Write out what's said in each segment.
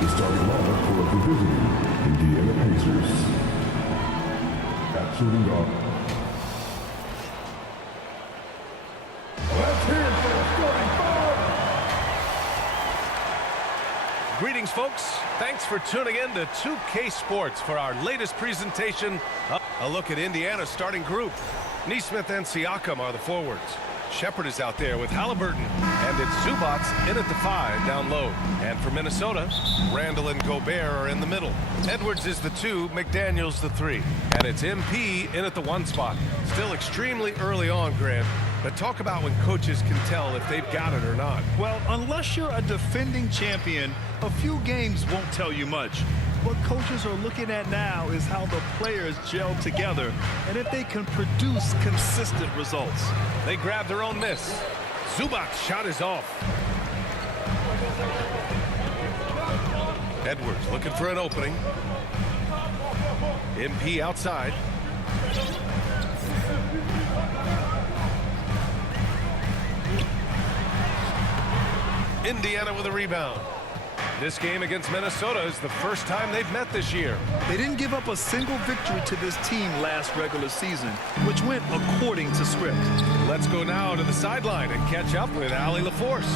The starting lineup for the visiting Indiana Pacers. At shooting guard. Let's hear it for the starting five. Greetings, folks. Thanks for tuning in to 2K Sports for our latest presentation. A look at Indiana's starting group. Nesmith and Siakam are the forwards. Shepherd is out there with Halliburton, and it's Zubac in at the 5 down low. And for Minnesota, Randall and Gobert are in the middle. Edwards is the 2, McDaniels the 3. And it's MP in at the 1 spot. Still extremely early on, Grant. But talk about when coaches can tell if they've got it or not. Well, unless you're a defending champion, a few games won't tell you much. What coaches are looking at now is how the players gel together and if they can produce consistent results. They grab their own miss. Zubac's shot is off. Edwards looking for an opening. MP outside. Indiana with a rebound. This game against Minnesota is the first time they've met this year. They didn't give up a single victory to this team last regular season, which went according to script. Let's go now to the sideline and catch up with Allie LaForce.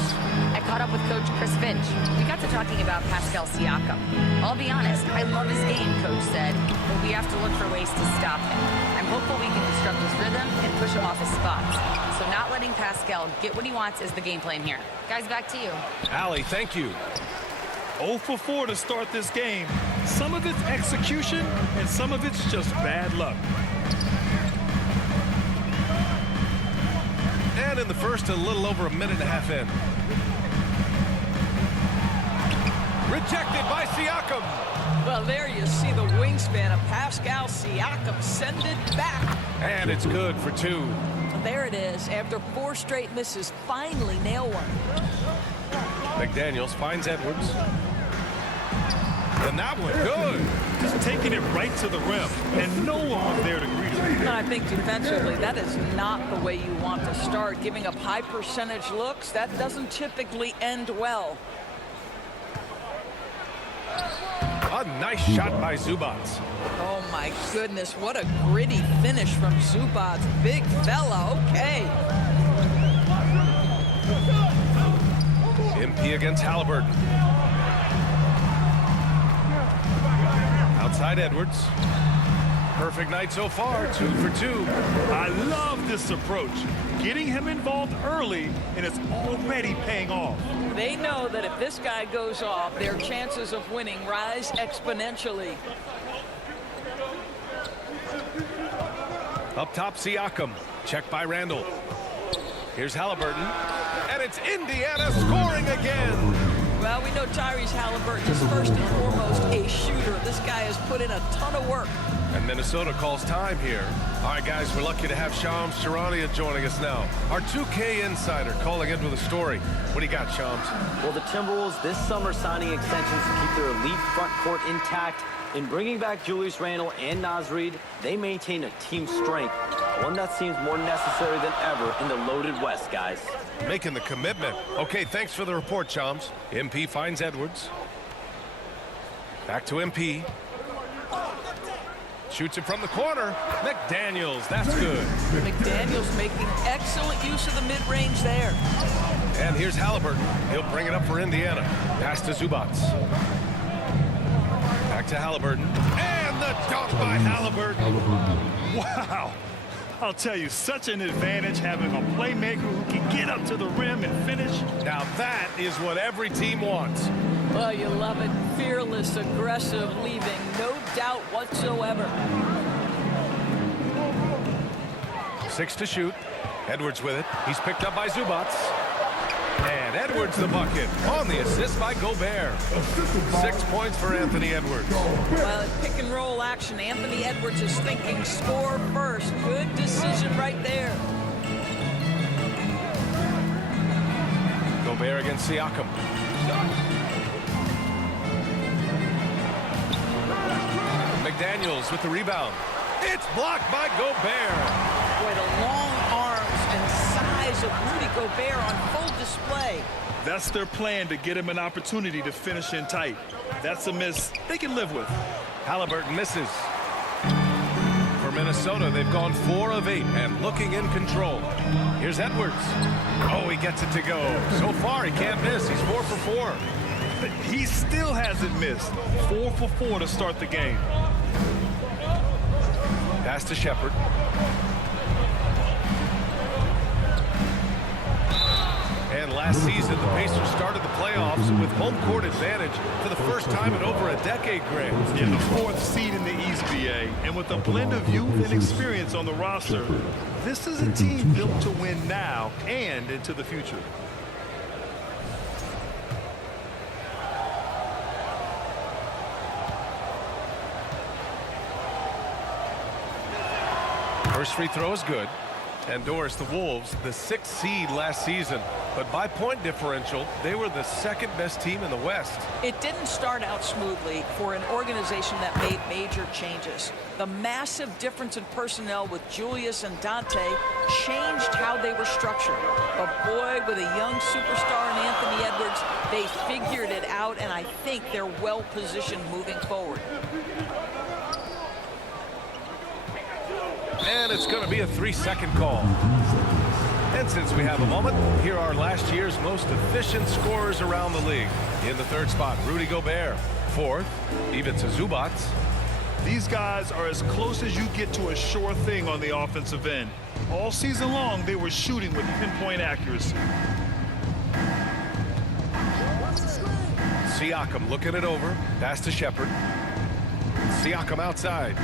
I caught up with Coach Chris Finch. We got to talking about Pascal Siakam. I'll be honest, I love his game, Coach said, but we have to look for ways to stop him. I'm hopeful we can disrupt his rhythm and push him off his spots. So not letting Pascal get what he wants is the game plan here. Guys, back to you. Allie, thank you. 0 for 4 to start this game. Some of it's execution, and some of it's just bad luck. And in the first, a little over a minute and a half in. Rejected by Siakam. Well, there you see the wingspan of Pascal Siakam. Send it back. And it's good for 2. There it is. After 4 straight misses, finally nail one. McDaniels finds Edwards. And that one, good. Just taking it right to the rim, and no one was there to greet him. And I think defensively, that is not the way you want to start. Giving up high percentage looks, that doesn't typically end well. A nice shot by Zubac. Oh, my goodness. What a gritty finish from Zubac. Big fella. Okay. MP against Halliburton. Outside Edwards. Perfect night so far, 2 for 2. I love this approach. Getting him involved early, and it's already paying off. They know that if this guy goes off, their chances of winning rise exponentially. Up top, Siakam. Checked by Randall. Here's Halliburton. And it's Indiana scoring again. Well, we know Tyrese Halliburton is first and foremost a shooter. This guy has put in a ton of work. And Minnesota calls time here. All right, guys, we're lucky to have Shams Charania joining us now. Our 2K insider calling in with a story. What do you got, Shams? Well, the Timberwolves this summer signing extensions to keep their elite front court intact. In bringing back Julius Randle and Naz Reid, they maintain a team strength, one that seems more necessary than ever in the loaded West, guys. Making the commitment. Okay, thanks for the report, Shams. MP finds Edwards. Back to MP. Shoots it from the corner. McDaniels, that's good. McDaniels making excellent use of the mid-range there. And here's Halliburton. He'll bring it up for Indiana. Pass to Zubac. Back to Halliburton. And the dunk by Halliburton. Wow. I'll tell you, such an advantage having a playmaker who can get up to the rim and finish. Now that is what every team wants. Well, you love it. Fearless, aggressive, leaving no doubt whatsoever. 6 to shoot. Edwards with it. He's picked up by Zubac. And Edwards the bucket on the assist by Gobert. 6 points for Anthony Edwards. Well, at pick and roll action, Anthony Edwards is thinking score first. Good decision right there. Gobert against Siakam. McDaniels with the rebound. It's blocked by Gobert. Boy, the long arms and size of Rudy Gobert on full display. That's their plan, to get him an opportunity to finish in tight. That's a miss they can live with. Halliburton misses. For Minnesota, they've gone 4 of 8 and looking in control. Here's Edwards. Oh, he gets it to go. So far, he can't miss. He's 4 for 4. He still hasn't missed. 4 for 4 to start the game. Pass to Shepherd. And last season, the Pacers started the playoffs with home court advantage for the first time in over a decade, Greg. In the 4th seed in the East, BA, and with a blend of youth and experience on the roster, this is a team built to win now and into the future. First free throw is good. And Doris, the Wolves, the 6th seed last season. But by point differential, they were the 2nd best team in the West. It didn't start out smoothly for an organization that made major changes. The massive difference in personnel with Julius and Dante changed how they were structured. But boy, with a young superstar in Anthony Edwards, they figured it out, and I think they're well positioned moving forward. And it's going to be a 3-second call. And since we have a moment, here are last year's most efficient scorers around the league. In the 3rd spot, Rudy Gobert. 4th, Ivica Zubac. These guys are as close as you get to a sure thing on the offensive end. All season long, they were shooting with pinpoint accuracy. Siakam looking it over. Pass to Shepherd. Siakam outside.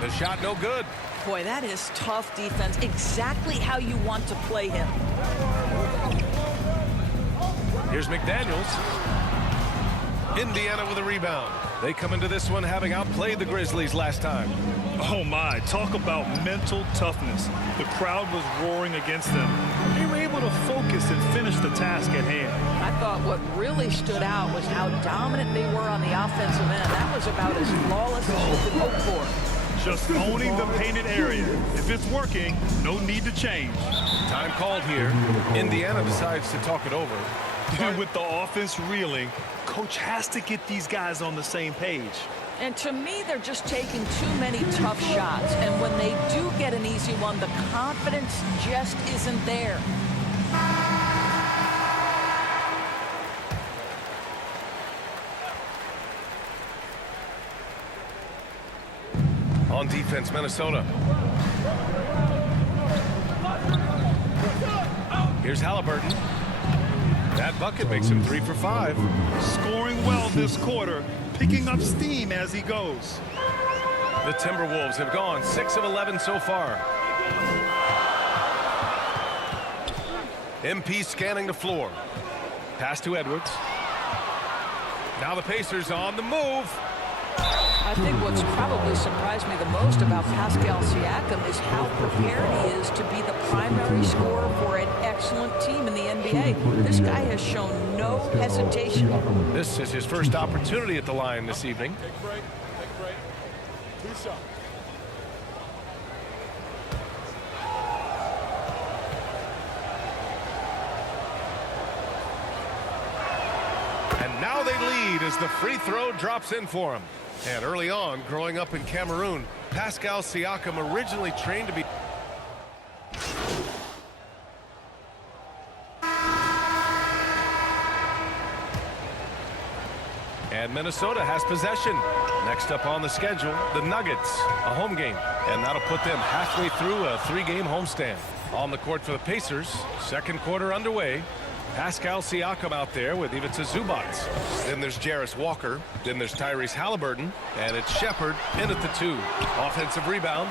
The shot no good. Boy, that is tough defense. Exactly how you want to play him. Here's McDaniels. Indiana with a rebound. They come into this one having outplayed the Grizzlies last time. Oh my, talk about mental toughness. The crowd was roaring against them. They were able to focus and finish the task at hand. I thought what really stood out was how dominant they were on the offensive end. That was about as flawless as you could hope for. Just owning the painted area. If it's working, no need to change. Time called here. Indiana decides to talk it over. With the offense reeling, coach has to get these guys on the same page. And to me, they're just taking too many tough shots. And when they do get an easy one, the confidence just isn't there. On defense, Minnesota. Here's Halliburton. That bucket makes him 3 for 5. Scoring well this quarter, picking up steam as he goes. The Timberwolves have gone 6 of 11 so far. MP scanning the floor. Pass to Edwards. Now the Pacers on the move. I think what's probably surprised me the most about Pascal Siakam is how prepared he is to be the primary scorer for an excellent team in the NBA. This guy has shown no hesitation. This is his first opportunity at the line this evening. Take break. 2 shots. And now they lead as the free throw drops in for him. And early on, growing up in Cameroon, Pascal Siakam originally trained to be... And Minnesota has possession. Next up on the schedule, the Nuggets, a home game. And that'll put them halfway through a 3-game homestand. On the court for the Pacers, 2nd quarter underway. Pascal Siakam out there with Ivica Zubac. Then there's Jarris Walker. Then there's Tyrese Halliburton. And it's Shepherd in at the 2. Offensive rebound.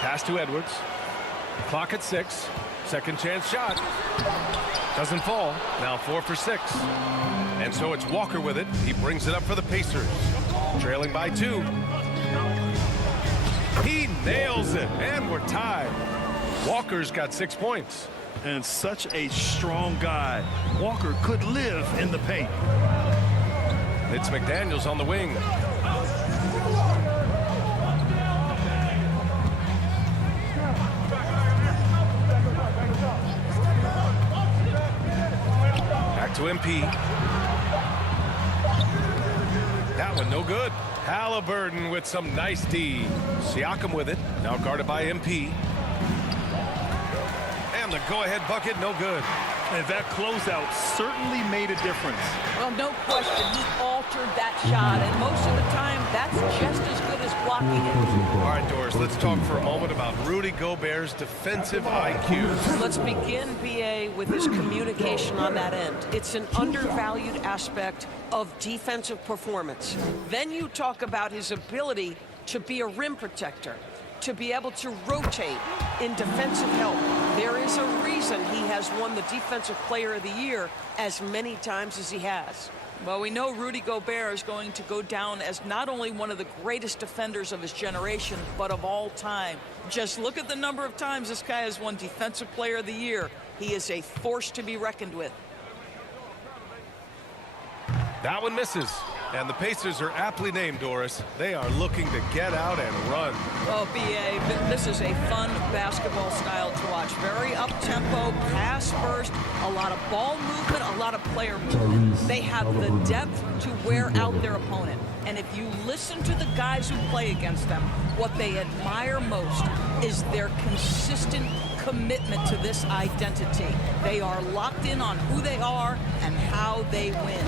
Pass to Edwards. Clock at 6. Second chance shot. Doesn't fall. Now 4 for 6. And so it's Walker with it. He brings it up for the Pacers. Trailing by 2. He nails it. And we're tied. Walker's got 6 points. And such a strong guy. Walker could live in the paint. It's McDaniels on the wing. Back to MP. That one no good. Halliburton with some nice D. Siakam with it. Now guarded by MP. And the go-ahead bucket, no good. And that closeout certainly made a difference. Well, no question, he altered that shot, and most of the time, that's just as good as blocking it. All right, Doris, let's talk for a moment about Rudy Gobert's defensive IQ. Let's begin, BA, with his communication on that end. It's an undervalued aspect of defensive performance. Then you talk about his ability to be a rim protector, to be able to rotate in defensive help. There is a reason he has won the Defensive Player of the Year as many times as he has. Well, we know Rudy Gobert is going to go down as not only one of the greatest defenders of his generation, but of all time. Just look at the number of times this guy has won Defensive Player of the Year. He is a force to be reckoned with. That one misses. And the Pacers are aptly named, Doris. They are looking to get out and run. Oh, BA, this is a fun basketball style to watch. Very up-tempo, pass first, a lot of ball movement, a lot of player movement. They have the depth to wear out their opponent. And if you listen to the guys who play against them, what they admire most is their consistent commitment to this identity. They are locked in on who they are and how they win.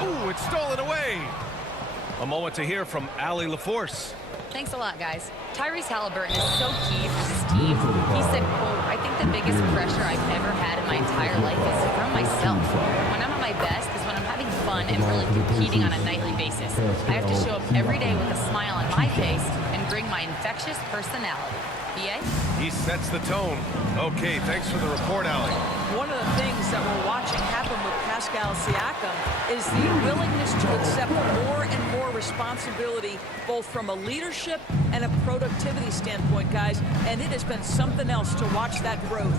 Ooh, it's stolen away. A moment to hear from Allie LaForce. Thanks a lot, guys. Tyrese Halliburton is so key for this team. He said, quote, "I think the biggest pressure I've ever had in my entire life is from myself. When I'm at my best is when I'm having fun and really competing on a nightly basis. I have to show up every day with a smile on my face and bring my infectious personality." BA? He sets the tone. Okay, thanks for the report, Allie. One of the things that we're watching happen with Pascal Siakam is the willingness to accept more and more responsibility, both from a leadership and a productivity standpoint, guys. And it has been something else to watch that growth.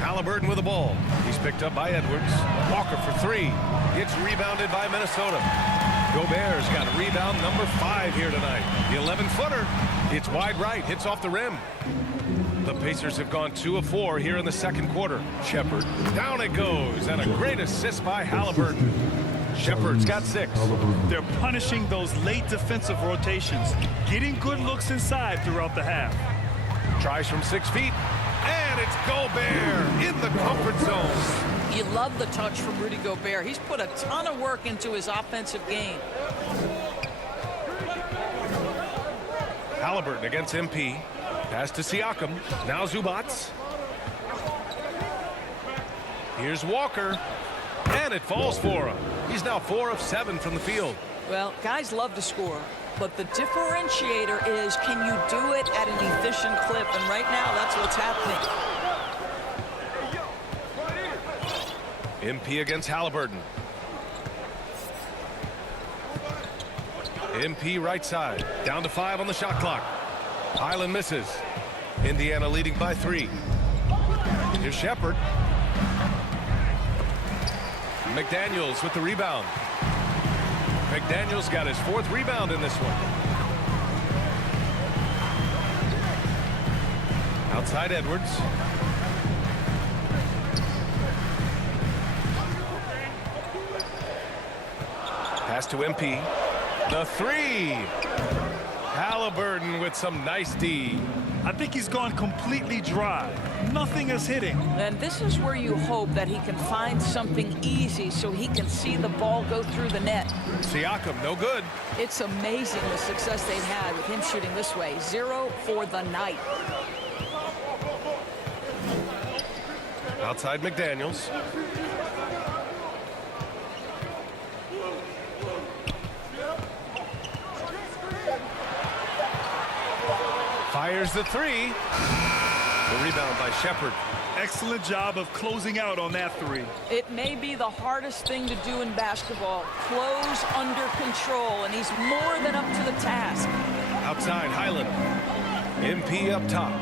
Halliburton with the ball. He's picked up by Edwards. Walker for three. It's rebounded by Minnesota. Gobert's got rebound number 5 here tonight. The 11-footer. It's wide right. Hits off the rim. The Pacers have gone 2 of 4 here in the second quarter. Shepherd. Down it goes. And a great assist by Halliburton. Shepherd's got 6. They're punishing those late defensive rotations, getting good looks inside throughout the half. Tries from 6 feet. And it's Gobert in the comfort zone. You love the touch from Rudy Gobert. He's put a ton of work into his offensive game. Halliburton against MP. Pass to Siakam. Now Zubats. Here's Walker. And it falls for him. He's now 4 of 7 from the field. Well, guys love to score, but the differentiator is, can you do it at an efficient clip? And right now, that's what's happening. MP against Halliburton. MP right side. Down to 5 on the shot clock. Highland misses. Indiana leading by 3. Here's Shepherd. McDaniels with the rebound. McDaniels got his 4th rebound in this one. Outside Edwards. Pass to MP. The 3. Halliburton with some nice D. I think he's gone completely dry. Nothing is hitting. And this is where you hope that he can find something easy so he can see the ball go through the net. Siakam, no good. It's amazing the success they've had with him shooting this way. 0 for the night. Outside McDaniels. Fires the 3. The rebound by Shepherd. Excellent job of closing out on that 3. It may be the hardest thing to do in basketball. Close under control, and he's more than up to the task. Outside Highland. MP up top.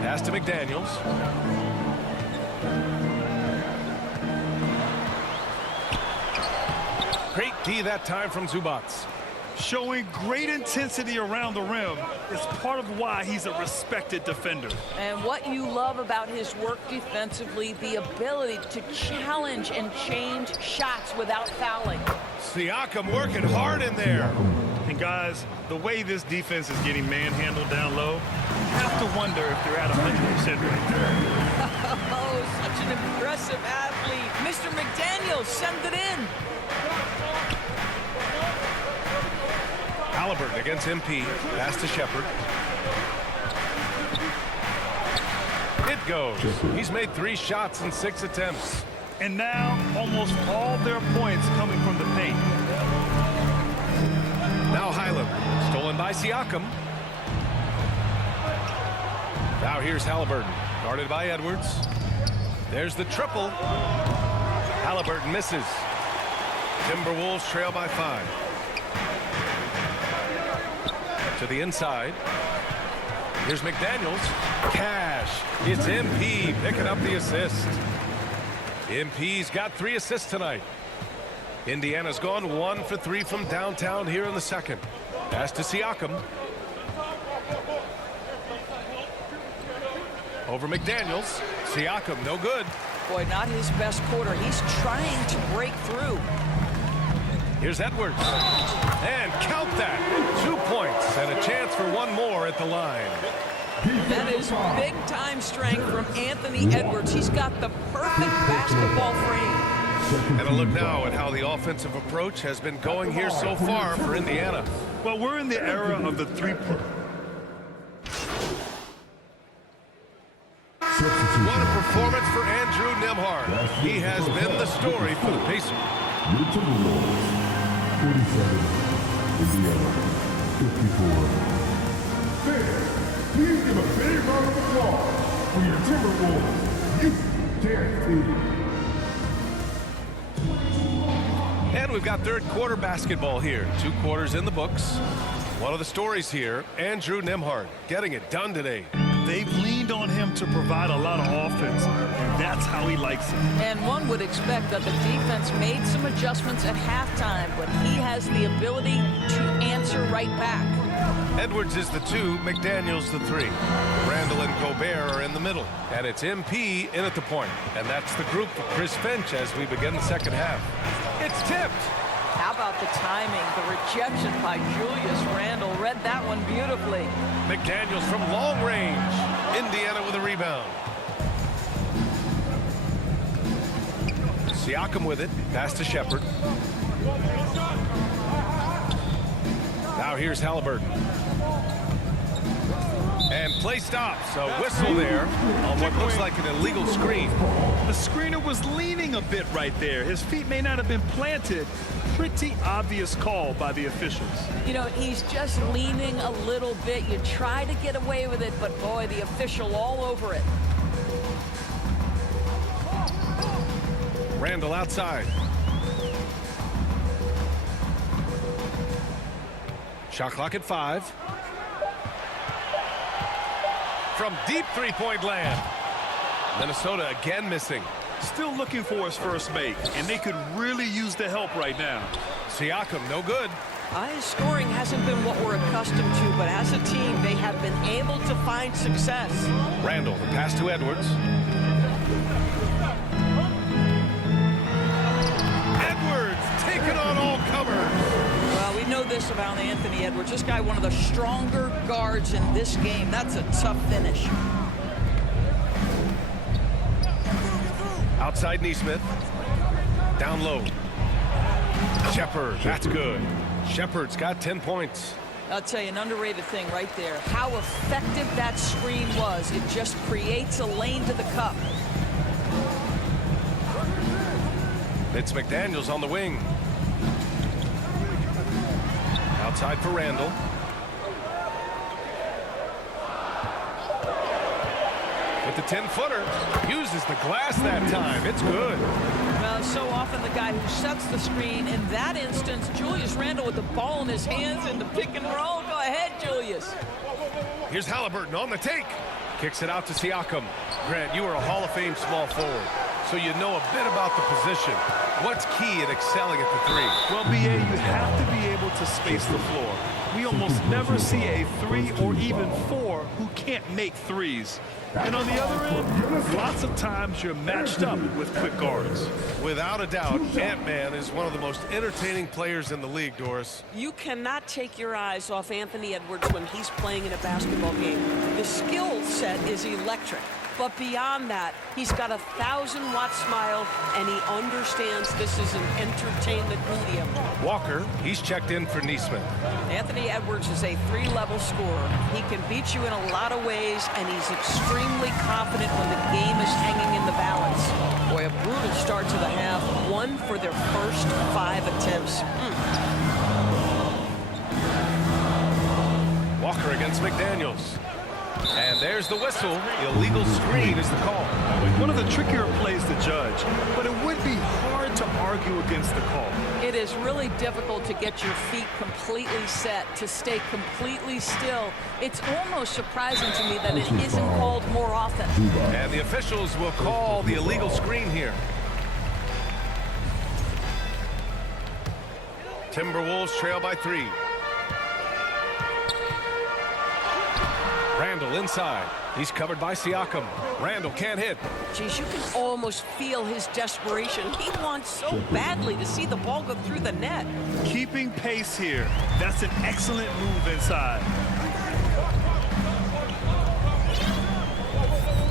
Pass to McDaniels. D that time from Zubats. Showing great intensity around the rim is part of why he's a respected defender. And what you love about his work defensively, the ability to challenge and change shots without fouling. Siakam working hard in there. And guys, the way this defense is getting manhandled down low, you have to wonder if they're at 100% right there. Oh, such an impressive athlete. Mr. McDaniels, send it in. Halliburton against MP. Pass to Shepherd. It goes. He's made 3 shots in 6 attempts. And now, almost all their points coming from the paint. Now Highland. Stolen by Siakam. Now here's Halliburton. Guarded by Edwards. There's the triple. Halliburton misses. Timberwolves trail by 5. To the inside. Here's McDaniels. Cash. It's MP picking up the assist. MP's got 3 assists tonight. Indiana's gone 1 for 3 from downtown here in the second. Pass to Siakam. Over McDaniels. Siakam, no good. Boy, not his best quarter. He's trying to break through. Here's Edwards. And count that. 2 points and a chance for 1 more at the line. That is big-time strength from Anthony Edwards. He's got the perfect basketball frame. And a look now at how the offensive approach has been going here so far for Indiana. Well, we're in the era of the three-point. What a performance for Andrew Nembhard. He has been the story for the Pacers. The Timberwolves, 47, Indiana, 54. Fans, please give a big round of applause for your Timberwolves youth dance team. And we've got third quarter basketball here. 2 quarters in the books. One of the stories here, Andrew Nembhard getting it done today. They've leaned on him to provide a lot of offense, and that's how he likes it. And one would expect that the defense made some adjustments at halftime, but he has the ability to answer right back. Edwards is the 2, McDaniels the 3. Randall and Gobert are in the middle. And it's MP in at the point. And that's the group for Chris Finch as we begin the second half. It's tipped. How about the timing? The rejection by Julius Randle. Read that one beautifully. McDaniels from long range. Indiana with a rebound. Siakam with it. Pass to Shepherd. Now here's Halliburton. And play stops. A whistle there on what looks like an illegal screen. The screener was leaning a bit right there. His feet may not have been planted. Pretty obvious call by the officials. You know, he's just leaning a little bit. You try to get away with it, but boy, the official all over it. Randall outside. Shot clock at 5. From deep three-point land. Minnesota again missing. Still looking for his first make, and they could really use the help right now. Siakam, no good. His scoring hasn't been what we're accustomed to, but as a team, they have been able to find success. Randall, the pass to Edwards. Edwards taking on all comers. Well, we know this about Anthony Edwards. This guy, one of the stronger guards in this game. That's a tough finish. Outside Neesmith. Down low. Shepherd, that's good. Shepherd's got 10 points. I'll tell you, an underrated thing right there. How effective that screen was. It just creates a lane to the cup. It's McDaniels on the wing. Outside for Randall. With the 10-footer. Uses the glass that time. It's good. Well, so often the guy who sets the screen. In that instance, Julius Randle with the ball in his hands in the pick and roll. Go ahead, Julius. Here's Halliburton on the take. Kicks it out to Siakam. Grant, you are a Hall of Fame small forward. so you know a bit about the position. What's key in excelling at the three? Well, BA, you have to be able to space the floor. We almost never see a 3 or even 4 who can't make threes. And on the other end, lots of times you're matched up with quick guards. Without a doubt, Ant-Man is one of the most entertaining players in the league, Doris. You cannot take your eyes off Anthony Edwards when he's playing in a basketball game. The skill set is electric. But beyond that, he's got a 1,000-watt smile, and he understands this is an entertainment medium. Walker, he's checked in for Neesmith. Anthony Edwards is a 3-level scorer. He can beat you in a lot of ways, and he's extremely confident when the game is hanging in the balance. Boy, a brutal start to the half. 1 for their first 5 attempts. Walker against McDaniels. And there's the whistle. Illegal screen is the call. One of the trickier plays to judge, but it would be hard to argue against the call. It is really difficult to get your feet completely set, to stay completely still. It's almost surprising to me that it isn't called more often. And the officials will call the illegal screen here. Timberwolves trail by 3. Randall inside. He's covered by Siakam. Randall can't hit. Geez, you can almost feel his desperation. He wants so badly to see the ball go through the net. Keeping pace here. That's an excellent move inside.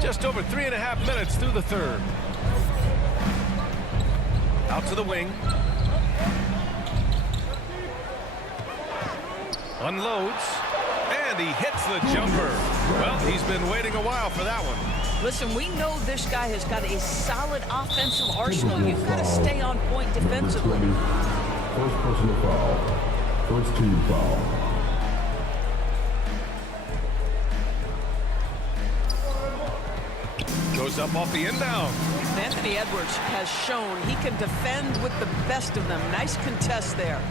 Just over 3.5 minutes through the third. Out to the wing. Unloads. And he hits the jumper. Well, he's been waiting a while for that one. Listen, we know this guy has got a solid offensive arsenal. You've got to stay on point defensively. First personal foul. First team foul. Goes up off the inbound. Anthony Edwards has shown he can defend with the best of them. Nice contest there.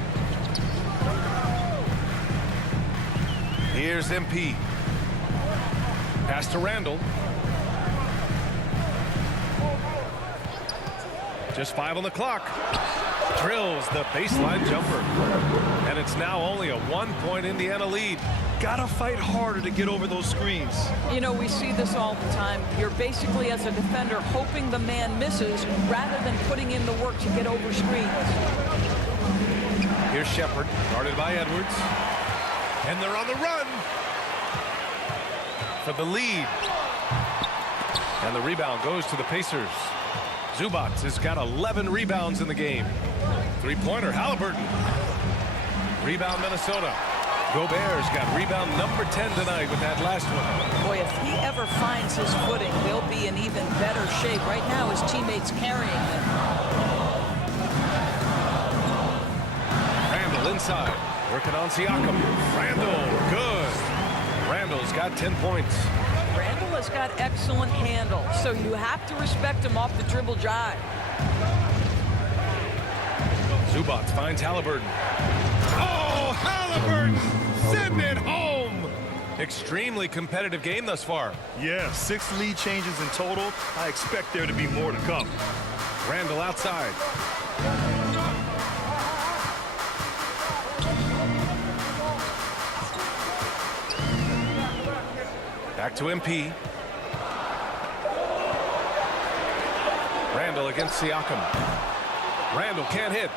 Here's MP. Pass to Randall. Just 5 on the clock. Drills the baseline jumper. And it's now only a 1-point Indiana lead. Gotta fight harder to get over those screens. You know, we see this all the time. You're basically, as a defender, hoping the man misses rather than putting in the work to get over screens. Here's Shepard, guarded by Edwards. And they're on the run for the lead. And the rebound goes to the Pacers. Zubac has got 11 rebounds in the game. Three-pointer, Halliburton. Rebound, Minnesota. Gobert's got rebound number 10 tonight with that last one. Boy, if he ever finds his footing, they'll be in even better shape. Right now, his teammates carrying him. Randall inside. Working on Siakam. Randall, good. Randall's got 10 points. Randall has got excellent handle, so you have to respect him off the dribble drive. Zubac finds Halliburton. Oh, Halliburton! Send it home! Extremely competitive game thus far. Yeah, 6 lead changes in total. I expect there to be more to come. Randall outside. Back to MP. Randall against Siakam. Randall can't hit.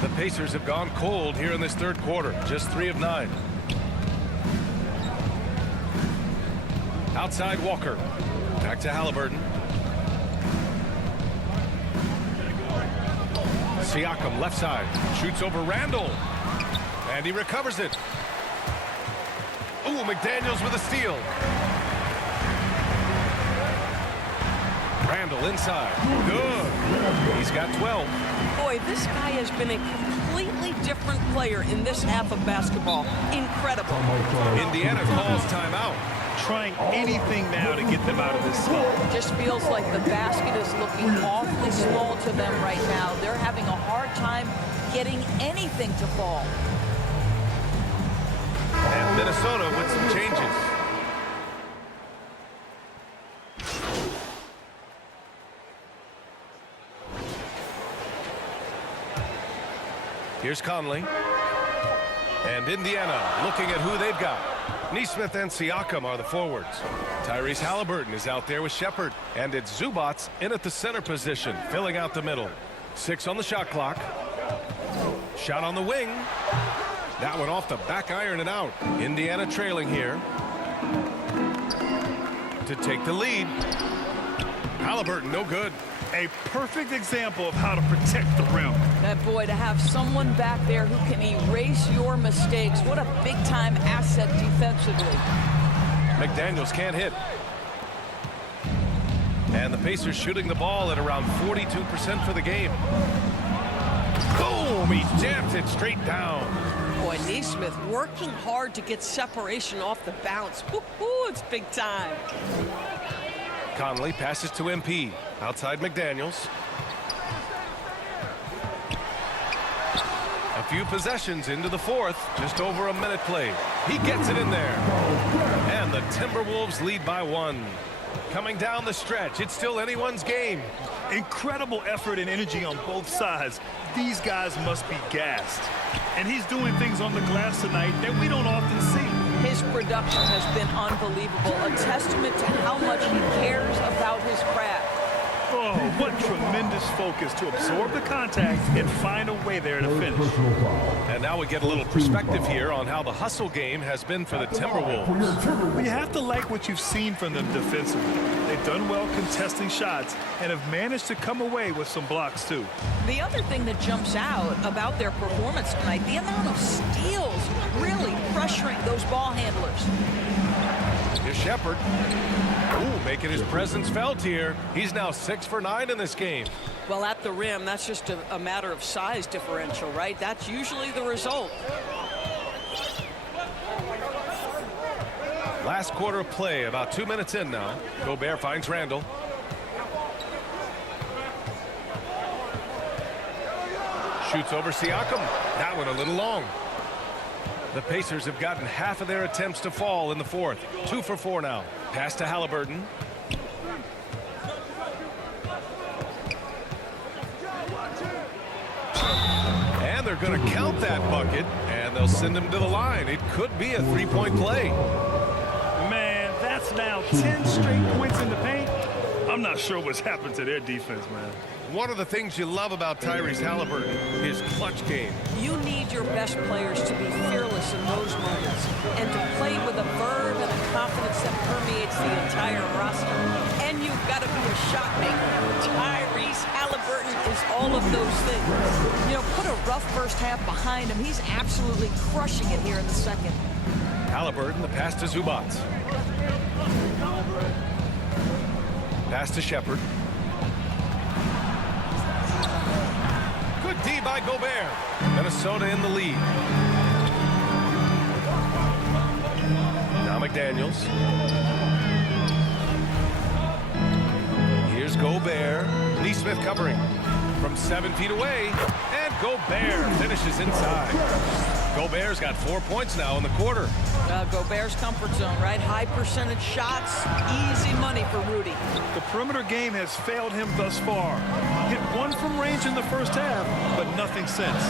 The Pacers have gone cold here in this third quarter. Just 3 of 9. Outside Walker. Back to Halliburton. Siakam left side. Shoots over Randall. And he recovers it. Ooh, McDaniels with a steal. Randall inside. Good. He's got 12. Boy, this guy has been a completely different player in this half of basketball. Incredible. Indiana calls timeout. Trying anything now to get them out of this slump. Just feels like the basket is looking awfully small to them right now. They're having a hard time getting anything to fall. And Minnesota with some changes. Here's Conley. And Indiana looking at who they've got. Neesmith and Siakam are the forwards. Tyrese Halliburton is out there with Shepherd. And it's Zubats in at the center position, filling out the middle. 6 on the shot clock. Shot on the wing. That one off the back iron and out. Indiana trailing here to take the lead. Halliburton, no good. A perfect example of how to protect the rim. That boy, to have someone back there who can erase your mistakes. What a big-time asset defensively. McDaniels can't hit. And the Pacers shooting the ball at around 42% for the game. Boom! He jams it straight down. Boy, Neesmith working hard to get separation off the bounce. Woo-hoo, it's big time. Conley passes to MP. Outside McDaniels. A few possessions into the fourth. Just over a minute played. He gets it in there. And the Timberwolves lead by 1. Coming down the stretch, it's still anyone's game. Incredible effort and energy on both sides. These guys must be gassed. And he's doing things on the glass tonight that we don't often see. His production has been unbelievable. A testament to how much he cares about his craft. Oh, what tremendous focus to absorb the contact and find a way there to finish. And now we get a little perspective here on how the hustle game has been for the Timberwolves. You have to like what you've seen from them defensively. They've done well contesting shots and have managed to come away with some blocks too. The other thing that jumps out about their performance tonight, the amount of steals, really pressuring those ball handlers. Here's Shepherd. Ooh, making his presence felt here. He's now 6 for 9 in this game. Well, at the rim, that's just a matter of size differential, right? That's usually the result. Last quarter of play, about 2 minutes in now. Gobert finds Randall. Shoots over Siakam. That one a little long. The Pacers have gotten half of their attempts to fall in the fourth. 2 for 4 now. Pass to Halliburton. And they're going to count that bucket, and they'll send him to the line. It could be a three-point play. Man, that's now 10 straight points in the paint. I'm not sure what's happened to their defense, man. One of the things you love about Tyrese Halliburton, his clutch game. You need your best players to be fearless in those moments and to play with a verve and a confidence that permeates the entire roster. And you've got to be a shot maker. Tyrese Halliburton is all of those things. You know, put a rough first half behind him. He's absolutely crushing it here in the second. Halliburton, the pass to Zubats. Pass to Shepherd. Good D by Gobert. Minnesota in the lead. Now McDaniels. Here's Gobert. Neesmith covering from 7 feet away. And Gobert finishes inside. Gobert's got 4 points now in the quarter. Gobert's comfort zone, right? High percentage shots, easy money for Rudy. The perimeter game has failed him thus far. Hit one from range in the first half, but nothing since.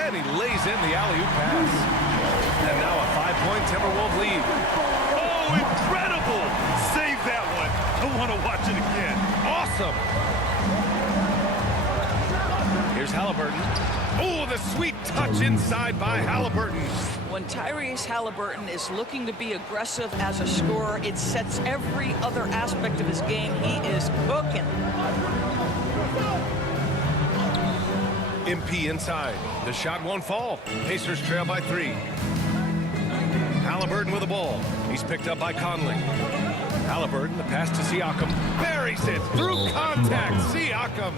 And he lays in the alley-oop pass. And now a 5-point Timberwolves lead. Oh, incredible! Save that one. I want to watch it again. Awesome. Here's Halliburton. Oh, the sweet touch inside by Halliburton. When Tyrese Halliburton is looking to be aggressive as a scorer, it sets every other aspect of his game. He is cooking. MP inside. The shot won't fall. Pacers trail by 3. Halliburton with the ball. He's picked up by Conley. Halliburton, the pass to Siakam. Buries it through contact. Siakam.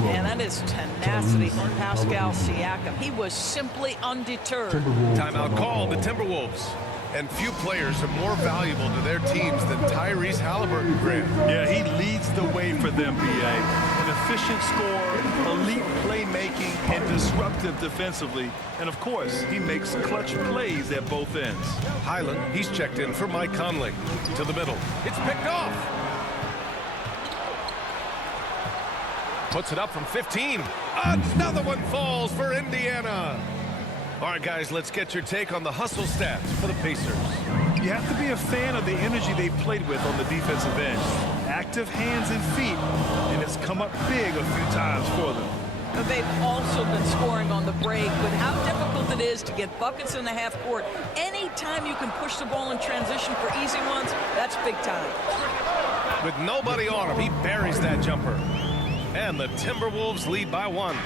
Man, that is tenacity from Pascal Siakam. He was simply undeterred. Timeout called the Timberwolves. And few players are more valuable to their teams than Tyrese Halliburton, Grant. Yeah, he leads the way for them, BA. An efficient scorer, elite playmaking, and disruptive defensively. And, of course, he makes clutch plays at both ends. Highland, he's checked in for Mike Conley. To the middle. It's picked off. Puts it up from 15. Another one falls for Indiana. All right, guys, let's get your take on the hustle stats for the Pacers. You have to be a fan of the energy they played with on the defensive end. Active hands and feet, and it's come up big a few times for them. But they've also been scoring on the break with how difficult it is to get buckets in the half court. Anytime you can push the ball in transition for easy ones, that's big time. With nobody on him, he buries that jumper. And the Timberwolves lead by 1.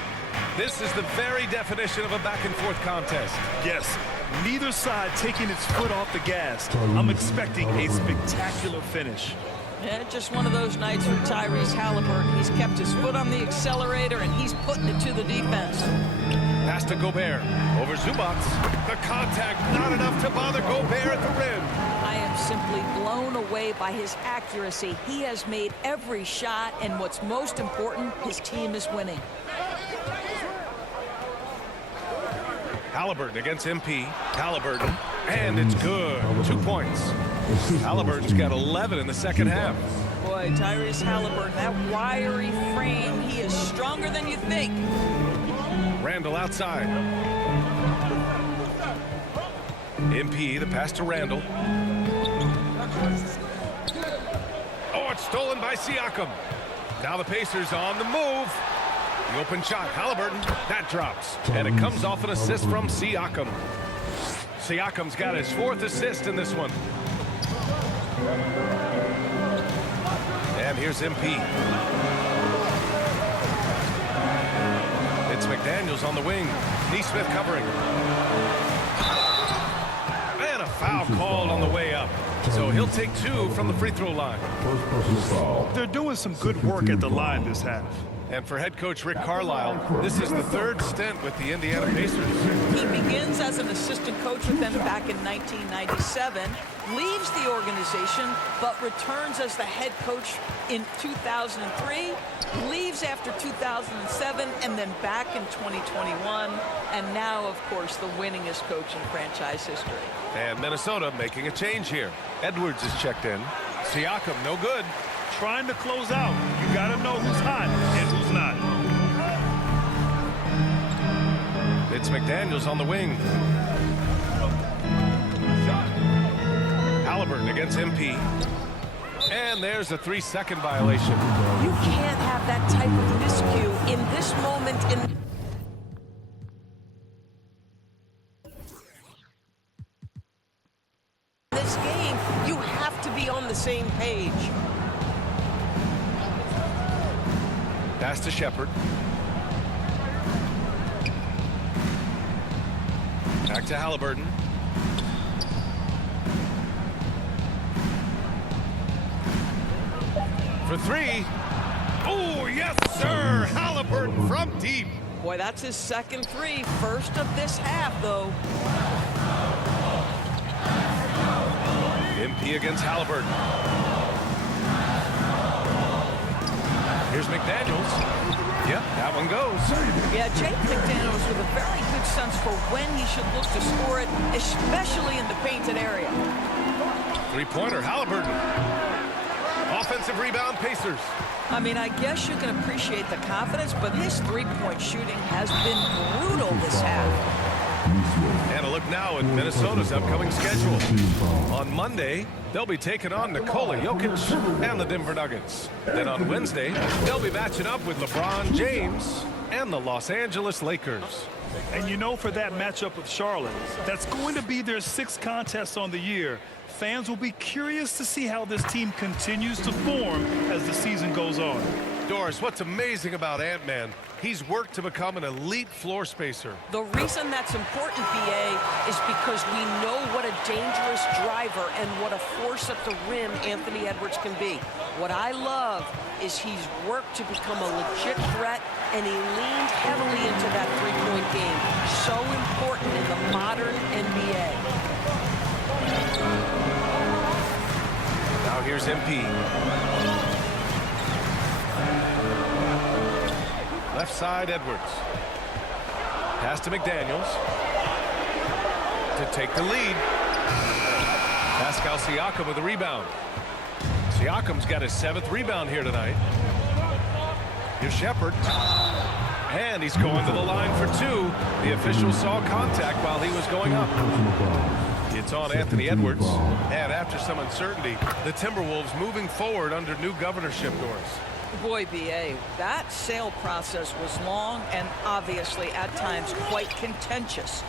This is the very definition of a back-and-forth contest. Yes, neither side taking its foot off the gas. I'm expecting a spectacular finish. Yeah, just one of those nights for Tyrese Halliburton. He's kept his foot on the accelerator, and he's putting it to the defense. Pass to Gobert. Over Zubac. The contact not enough to bother Gobert at the rim. I am simply blown away by his accuracy. He has made every shot, and what's most important, his team is winning. Halliburton against MP. Halliburton. And it's good. 2 points. Halliburton's got 11 in the second half. Boy, Tyrese Halliburton, that wiry frame, he is stronger than you think. Randall outside. MP, the pass to Randall. Oh, it's stolen by Siakam. Now the Pacers on the move. The open shot, Halliburton, that drops. And it comes off an assist from Siakam. Siakam's got his 4th assist in this one. And here's MP. It's McDaniels on the wing. Neesmith covering. And a foul called on the way up. So he'll take 2 from the free throw line. First personal foul. They're doing some good work at the line this half. And for head coach Rick Carlisle, this is the 3rd stint with the Indiana Pacers. He begins as an assistant coach with them back in 1997, leaves the organization, but returns as the head coach in 2003, leaves after 2007, and then back in 2021, and now, of course, the winningest coach in franchise history. And Minnesota making a change here. Edwards is checked in. Siakam, no good. Trying to close out. You got to know who's hot and who's not. It's McDaniels on the wing. Halliburton against MP. And there's a 3-second violation. You can't have that type of miscue in this moment in this game. You have to be on the same page. Pass to Shepherd. Back to Halliburton. For 3. Oh, yes, sir. Halliburton from deep. Boy, that's his second 3. First of this half, though. MP against Halliburton. Here's McDaniels. Yep, that one goes. Yeah, Jake McDaniels with a very good sense for when he should look to score it, especially in the painted area. 3-pointer, Halliburton. Offensive rebound, Pacers. I mean, I guess you can appreciate the confidence, but his three-point shooting has been brutal this half. And a look now at Minnesota's upcoming schedule. On Monday, they'll be taking on Nikola Jokic and the Denver Nuggets. Then on Wednesday, they'll be matching up with LeBron James and the Los Angeles Lakers. And you know, for that matchup with Charlotte, that's going to be their 6th contest on the year. Fans will be curious to see how this team continues to form as the season goes on. Doris, what's amazing about Ant-Man, he's worked to become an elite floor spacer. The reason that's important, BA, is because we know what a dangerous driver and what a force at the rim Anthony Edwards can be. What I love is he's worked to become a legit threat, and he leaned heavily into that three-point game. So important in the modern NBA. Now here's MP. Left side, Edwards. Pass to McDaniels to take the lead. Pascal Siakam with a rebound. Siakam's got his 7th rebound here tonight. Here's Shepard. And he's going to the line for two. The official saw contact while he was going up. It's on Anthony Edwards. And after some uncertainty, the Timberwolves moving forward under new governorship doors. Boy, B.A., that sale process was long and obviously at times quite contentious.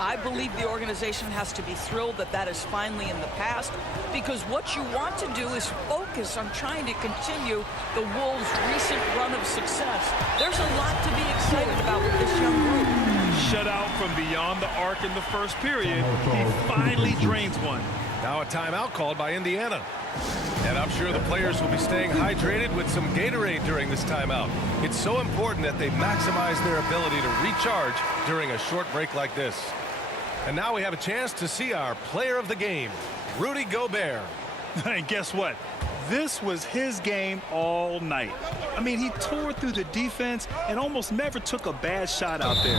I believe the organization has to be thrilled that that is finally in the past, because what you want to do is focus on trying to continue the Wolves' recent run of success. There's a lot to be excited about with this young group. Shut out from beyond the arc in the first period. He finally drains one. Now a timeout called by Indiana. And I'm sure the players will be staying hydrated with some Gatorade during this timeout. It's so important that they maximize their ability to recharge during a short break like this. And now we have a chance to see our player of the game, Rudy Gobert. And guess what? This was his game all night. I mean, he tore through the defense and almost never took a bad shot out there.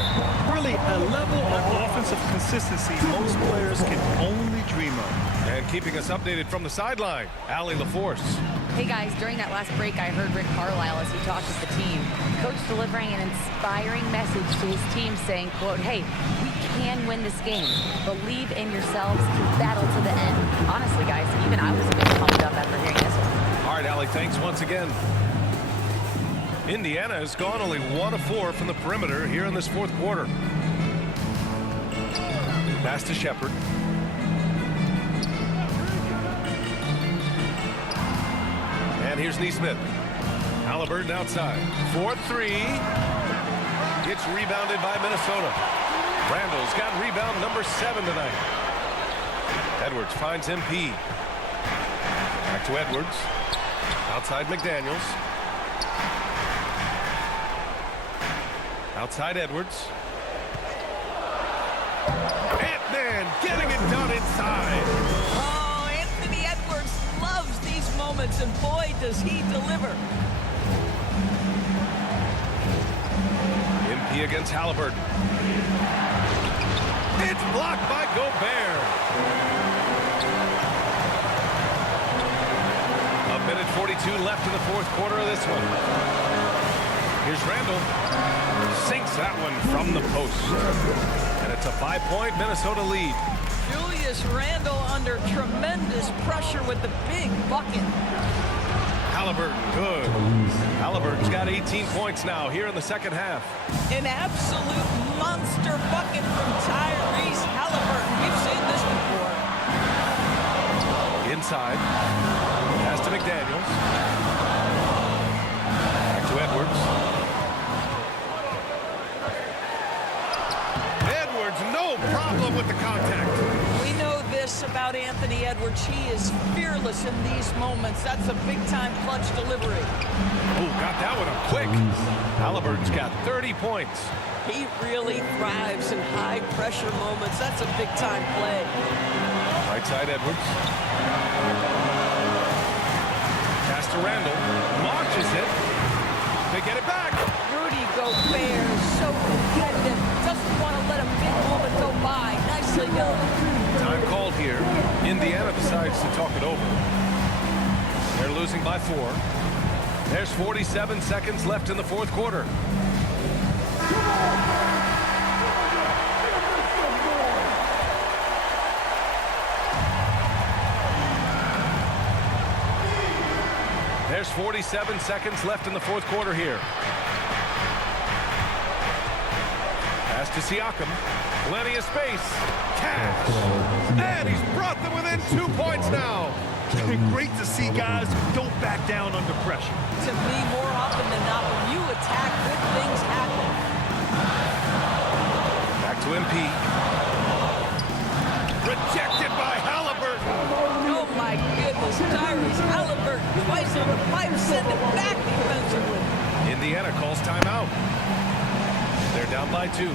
Really, a level of offensive consistency most players can only dream of. And keeping us updated from the sideline, Allie LaForce. Hey guys, during that last break, I heard Rick Carlisle as he talked with the team. Coach delivering an inspiring message to his team saying, quote, hey, we can win this game. Believe in yourselves, battle to the end. Honestly, guys, even I was a bit pumped up after hearing this one. All right, Allie, thanks once again. Indiana has gone only 1 of 4 from the perimeter here in this fourth quarter. Pass to Shepard. And here's Neesmith. Halliburton outside. 4-3. Gets rebounded by Minnesota. Randall's got rebound number 7 tonight. Edwards finds MP. Back to Edwards. Outside McDaniels. Outside Edwards. Ant-Man getting it done inside. Oh, Anthony Edwards loves these moments, and boy, does he deliver. MP against Halliburton. It's blocked by Gobert. A minute 42 left in the fourth quarter of this one. Here's Randall. Sinks that one from the post. And it's a 5-point Minnesota lead. Julius Randle under tremendous pressure with the big bucket. Halliburton, good. Halliburton's got 18 points now here in the second half. An absolute monster bucket from Tyrese Halliburton. We've seen this before. Inside. Pass to McDaniels. Back to Edwards. Edwards, no problem with the contact. We know this about Anthony Edwards. He is fearless in these moments. That's a big-time clutch delivery. Oh, got that one up quick. Halliburton's got 30 points. He really thrives in high-pressure moments. That's a big-time play. Right side Edwards. Pass to Randall. Launches it. They get it back. Rudy Gobert, so competitive. Doesn't want to let a big moment go by. Nicely done. Time called here. Indiana decides to talk it over. They're losing by 4. There's 47 seconds left in the fourth quarter. There's 47 seconds left in the fourth quarter here. Pass to Siakam. Plenty of space. Cash. And he's brought them within 2 points now. Great to see guys who don't back down under pressure. To me, more often than not, when you attack, good things happen. Back to MP. Rejected by Halliburton. Oh, my goodness. Tyrese Halliburton twice on the pipe. Send it back defensively. Indiana calls timeout. They're down by 2.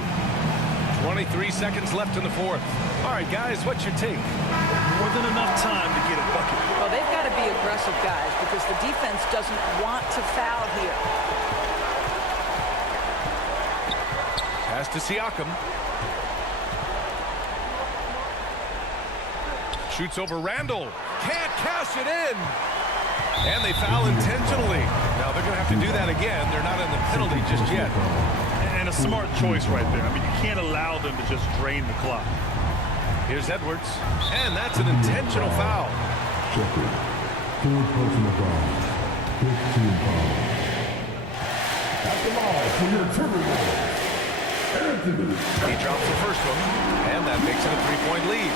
23 seconds left in the fourth. All right, guys, what's your take? More than enough time to get a bucket. Well, they've got to be aggressive, guys, because the defense doesn't want to foul here. Pass to Siakam. Shoots over Randall. Can't cash it in. And they foul intentionally. Now they're going to have to do that again. They're not in the penalty just yet. And a smart choice right there. I mean, you can't allow them to just drain the clock. Here's Edwards. And that's an intentional foul. Shepard. Third personal foul. 15 foul. At the line for your Timberwolves, Anthony. He drops the first one, and that makes it a 3-point lead.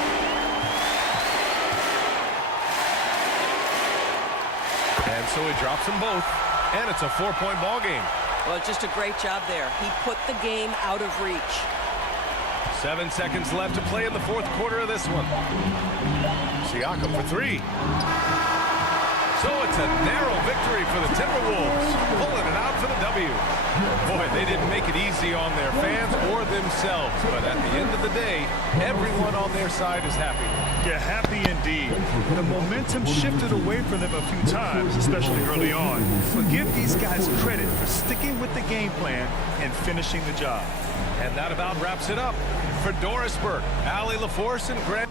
And so he drops them both, and it's a 4-point ball game. Well, just a great job there. He put the game out of reach. 7 seconds left to play in the fourth quarter of this one. Siakam for 3. So it's a narrow victory for the Timberwolves, pulling it out for the W. Boy, they didn't make it easy on their fans or themselves, but at the end of the day, everyone on their side is happy. Yeah, happy indeed. The momentum shifted away from them a few times, especially early on. But give these guys credit for sticking with the game plan and finishing the job. And that about wraps it up. For Doris Burke, Allie LaForce, and Grant